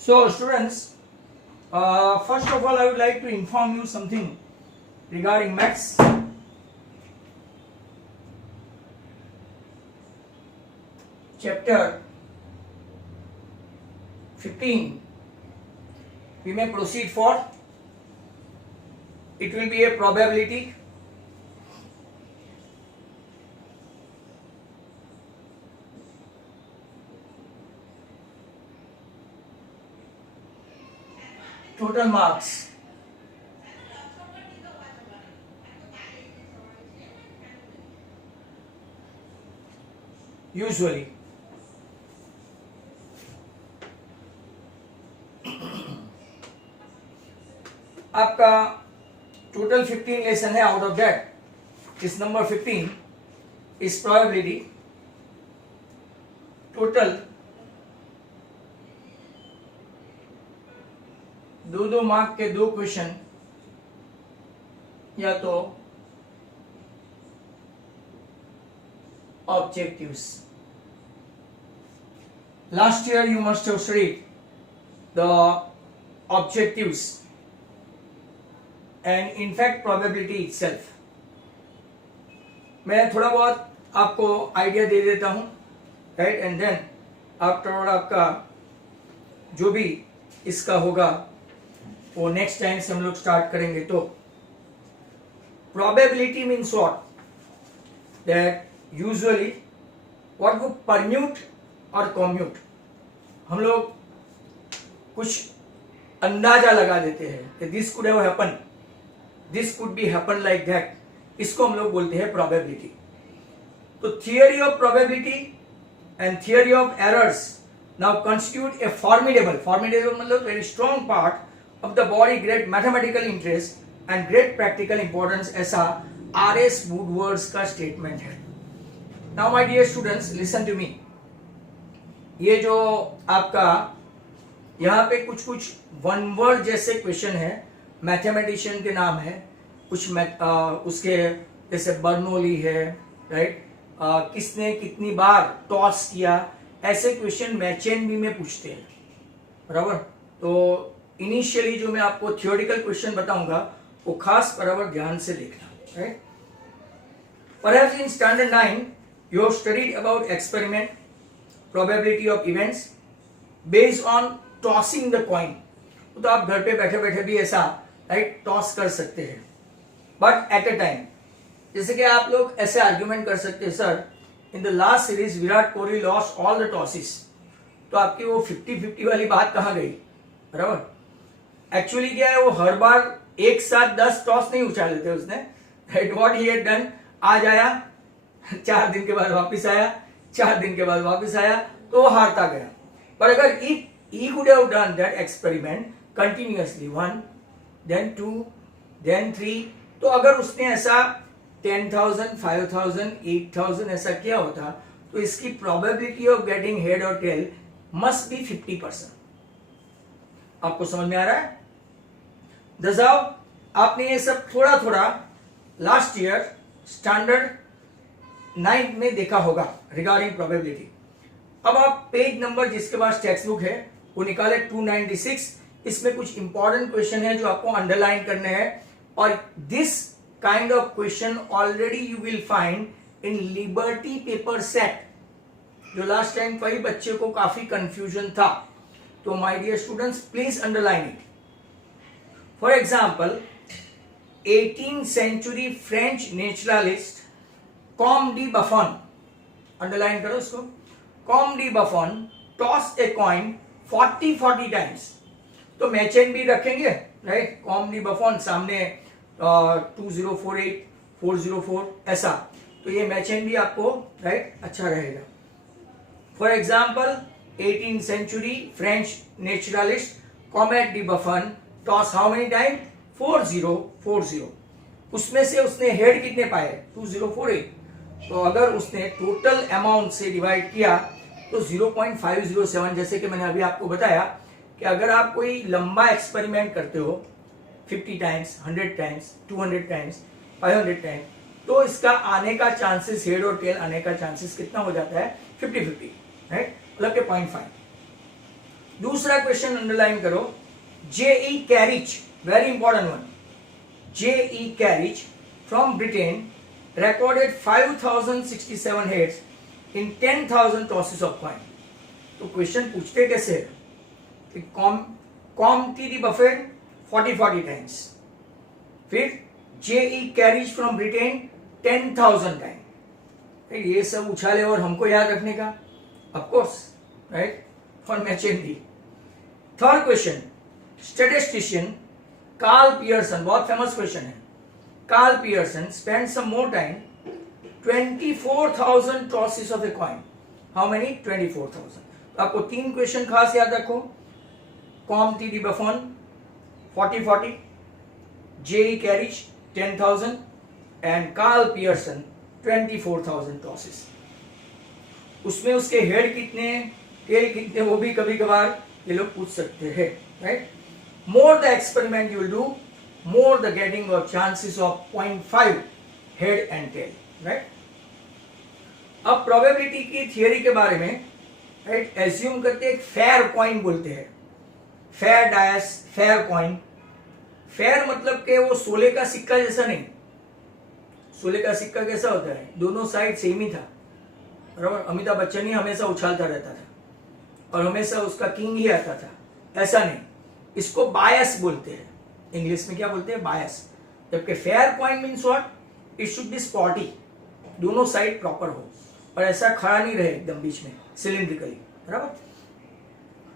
So students, first of all I would like to inform you something regarding maths. Chapter 15 we may proceed for. It will be a probability. Total marks usually आपका total 15 lesson है. Out of that इस number 15 इस probability total दो mark के 2 question या तो objectives. Last year you must have studied the objectives and in fact probability itself. मैं थोड़ा बहुत आपको आइडिया दे देता हूं, राइट, एंड देन आफ्टर आपका जो भी इसका होगा वो नेक्स्ट टाइम से हम लोग स्टार्ट करेंगे. तो probability means what, that usually what वो परम्यूट और कॉम्यूट हम लोग कुछ अंदाजा लगा देते हैं. This could have happen, this could be happen like that. इसको हम लोग बोलते हैं प्रोबेबिलिटी. तो theory of probability and theory of errors now constitute a formidable मतलब very strong part of the body, great mathematical interest and great practical importance. ऐसा R.S. Woodward का statement है. Now my dear students, listen to me. ये जो आपका यहाँ पे कुछ वन वर्ड जैसे क्वेश्चन है, मैथमेटिशियन के नाम है, कुछ उसके जैसे बर्नौली है, राइट, किसने कितनी बार टॉस किया, ऐसे क्वेश्चन मैचेनबी में पूछते हैं, बराबर. तो इनिशियली जो मैं आपको थियोरिटिकल क्वेश्चन बताऊंगा वो खास बराबर ध्यान से देखना, right. Perhaps in standard 9 you have studied about experiment, probability of events based on tossing the coin. तो आप घर पे बैठे बैठे भी ऐसा, राइट, टॉस कर सकते हैं. बट एट अ टाइम, जैसे कि आप लोग ऐसे आर्ग्यूमेंट कर सकते हैं, sir in the last series Virat Kohli lost all the tosses. तो आपकी वो 50-50 वाली बात कहाँ गई, बराबर. एक्चुअली क्या है, वो हर बार एक साथ 10 टॉस नहीं उछाले थे उसने, right. What he had done, आज आया, 4 दिन के बाद वापस आया, 4 दिन के बाद वापस आया, तो वो हारता गया. पर अगर he could have done that experiment continuously, 1 then 2 then 3, तो अगर उसने ऐसा 10,000 5,000 8,000 ऐसा किया होता तो इसकी प्रोबेबिलिटी ऑफ गेटिंग हेड और टेल मस्ट बी 50%. आपको समझ में आ रहा है. दसाओ आपने ये सब थोड़ा थोड़ा लास्ट ईयर स्टैंडर्ड 9 में देखा होगा रिगार्डिंग प्रोबेबिलिटी. अब आप पेज नंबर जिसके पास टेक्स्ट बुक है वो निकाले 296. इसमें कुछ इंपॉर्टेंट क्वेश्चन है जो आपको अंडरलाइन करने हैं, और this kind of question already you will find in liberty paper set, जो लास्ट टाइम कई बच्चे को काफी कंफ्यूजन था. तो my dear students please underline it. For example 18th century French naturalist Comte de Buffon, underline करो इसको. Comte de Buffon toss a coin 40 times. तो मैचेन भी रखेंगे, राइट. कॉम डी बफन सामने 2048 404 ऐसा, तो ये मैचेन भी आपको, राइट, अच्छा रहेगा. For example 18th century French naturalist comet D Buffon toss how many time, 4040. उसमें से उसने हेड कितने पाए, 2048. तो अगर उसने टोटल अमाउंट से डिवाइड किया तो 0.507, जैसे कि मैंने अभी आपको बताया कि अगर आप कोई लंबा एक्सपेरिमेंट करते हो 50 टाइम्स, 100 टाइम्स, 200 टाइम्स, 500 टाइम्स, तो इसका आने का चांसेस, हेड और टेल आने का चांसेस कितना हो जाता है, 50-50, राइट, मतलब के 0.5. दूसरा क्वेश्चन अंडरलाइन करो, J E Kerrich, very important one, J E Kerrich from Britain recorded 5067 heads in 10,000 tosses of coin. तो क्वेश्चन पूछते कैसे है कि कॉम्टी दी बफेट 40 टाइम्स, फिर J E Kerrich from Britain 10,000 time, ये सब उछाले और हमको याद रखने का, of course, right, for matching दी। Third question, statistician Karl Pearson, बहुत फेमस क्वेश्चन है, Carl Pearson spent some more time 24,000 tosses of a coin. How many? 24,000. तो आपको तीन क्वेश्चन खास याद रखो, Comte de Buffon 40, J E Kerrich 10,000 and Karl Pearson 24,000 tosses. उसमें उसके हेड कितने, टेल कितने, वो भी कभी कभार ये लोग पूछ सकते हैं, right. More the experiment you will do, more the getting of chances of 0.5 head and tail, right? अब प्रोबेबिलिटी की थियरी के बारे में, राइट, एज्यूम करते हैं एक फेयर कॉइन बोलते हैं, fair dice, fair coin. Fair मतलब कि वो सोले का सिक्का जैसा नहीं, सोले का सिक्का कैसा होता है, दोनों साइड सेम ही था, बराबर। अमिताभ बच्चन ही हमेशा उछालता रहता था और हमेशा उसका किंग ही आता था, ऐसा नहीं। इसको बायस बोलते हैं, इंग्लिश में क्या बोलते हैं, बायस। जबकि fair coin means what, it should be spotty, दोनों साइड प्रॉपर हो और ऐसा खड़ा नहीं रहे एकदम बीच में, सिलिंड्रिकली, बराबर।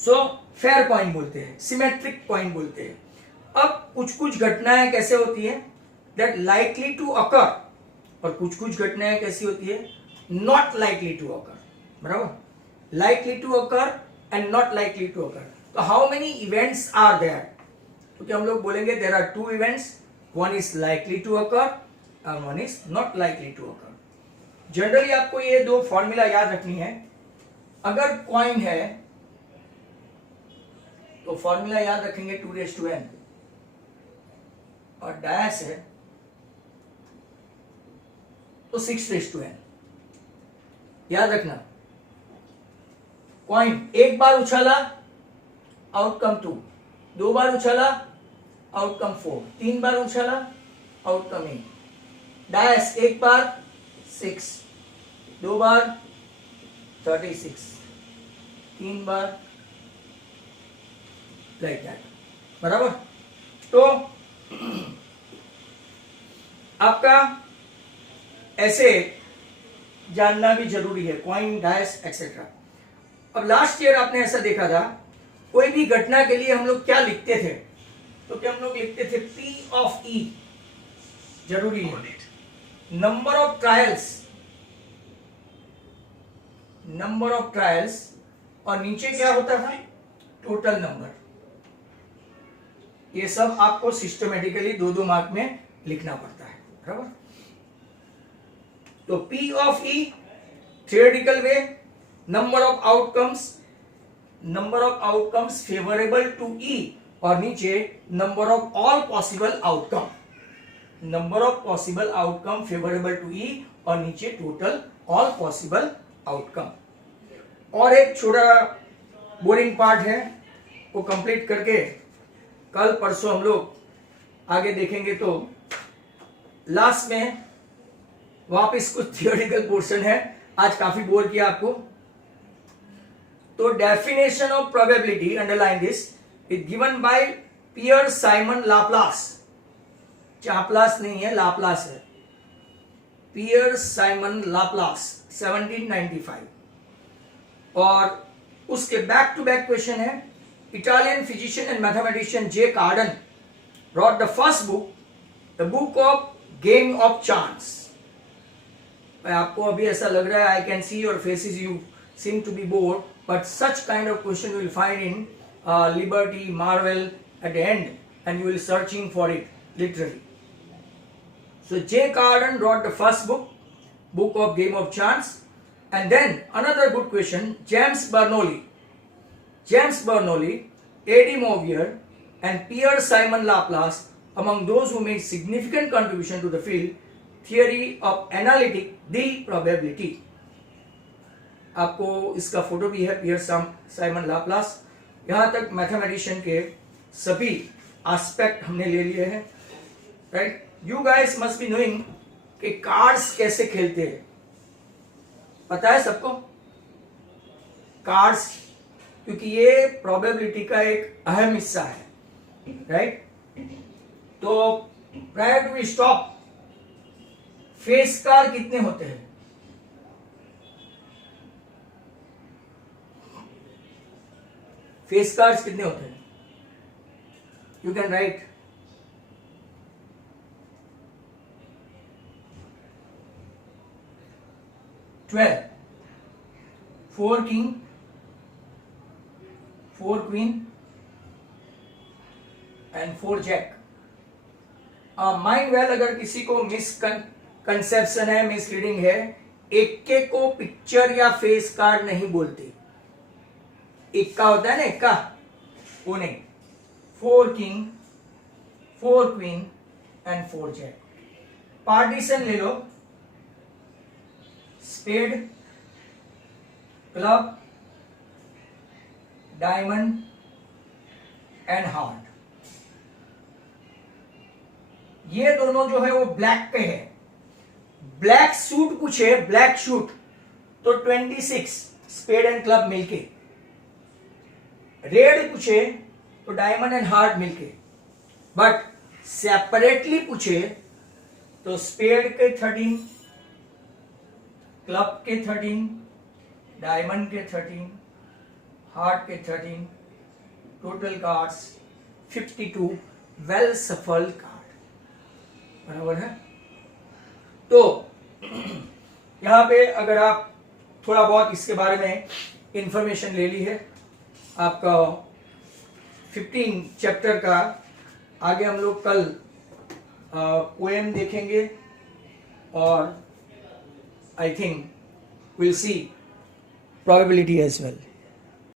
सो फेयर कॉइन बोलते हैं, सिमेट्रिक कॉइन बोलते हैं। अब कुछ घटनाएं कैसे होती है, दैट लाइकली टू अकर, और कुछ घटनाएं कैसी होती है, नॉट लाइकली टू अकर, बराबर। Likely to occur and not likely to occur. तो how many events are there, क्योंकि हम लोग बोलेंगे there are two events, one is likely to occur and one is not likely to occur. Generally आपको ये दो formula याद रखनी है। अगर कॉइन है तो फॉर्मूला याद रखेंगे 2n, और डायस है तो 6n। याद रखना, कॉइन एक बार उछाला आउटकम 2, दो बार उछाला आउटकम 4, तीन बार उछाला आउटकम 8। डायस एक बार 6, दो बार 36, तीन बार लाइक दैट, बराबर। तो आपका ऐसे जानना भी जरूरी है, कॉइन, डायस एक्सेट्रा। अब लास्ट ईयर आपने ऐसा देखा था, कोई भी घटना के लिए हम लोग क्या लिखते थे, तो क्या हम लोग लिखते थे P of E, जरूरी है, नंबर ऑफ ट्रायल्स, और नीचे क्या होता था, टोटल नंबर। ये सब आपको सिस्टमेटिकली 2-2 मार्क में लिखना पड़ता है, बराबर। तो P of E theoretical way, number of outcomes favourable to E, और नीचे number of all possible outcome, favourable to E, और नीचे टोटल ऑल पॉसिबल आउटकम। और एक छोटा बोरिंग पार्ट है, वो कंप्लीट करके कल परसों हम लोग आगे देखेंगे। तो लास्ट में वापस कुछ थियोरेटिकल पोर्शन है, आज काफी बोर किया आपको। तो definition of probability, underline this, is given by Pierre Simon Laplace, चाप्लास नहीं है, लाप्लास है, पियर साइमन लाप्लास 1795। और उसके बैक टू बैक क्वेश्चन है, इटालियन फिजिशियन एंड मैथमेटिशियन जे कार्डन wrote the first book, the book of game of chance। आपको अभी ऐसा लग रहा है, I can see your faces, you seem to be bored, but such kind of question you will find in Liberty, Marvel at the end, and you will searching for it literally. So J. Cardan wrote the first book of Game of Chance, and then another good question, James Bernoulli, A.D. Mauvier, and Pierre Simon Laplace, among those who made significant contribution to the field theory of analytic the probability। आपको इसका photo भी है, पियर Simon Laplace, यहाँ तक mathematician के सभी aspect हमने ले लिए हैं, right. You guys must be knowing कि कार्ड्स कैसे खेलते हैं, पता है सबको कार्ड्स, क्योंकि ये प्रोबेबिलिटी का एक अहम हिस्सा है, राइट। तो prior to we stop, face card कितने होते हैं? फेस कार्ड्स कितने होते हैं? You can write. Twelve, 4 king, 4 queen and 4 jack. Mind well, अगर किसी को मिसकंसेप्शन है, मिसरीडिंग है, इक्के को पिक्चर या फेस कार्ड नहीं बोलते। इक्का होता है ना, इक्का, वो नहीं। 4 king, 4 queen and 4 jack. Partition ले लो, spade, club, diamond and heart. ये दोनों जो है वो ब्लैक पे है। ब्लैक सूट पूछे, ब्लैक सूट, तो 26 स्पेड एंड क्लब मिलके। रेड पूछे तो डायमंड एंड हार्ट मिलके। बट सेपरेटली पूछे तो स्पेड के 13, क्लब के 13, डायमंड के 13, हार्ट के 13, टोटल कार्ड्स 52 वेल सफल कार्ड, बराबर है। तो यहां पे अगर आप थोड़ा बहुत इसके बारे में इंफॉर्मेशन ले ली है, आपका 15 चैप्टर का आगे हम लोग कल पोएम देखेंगे और I think will see probability as well.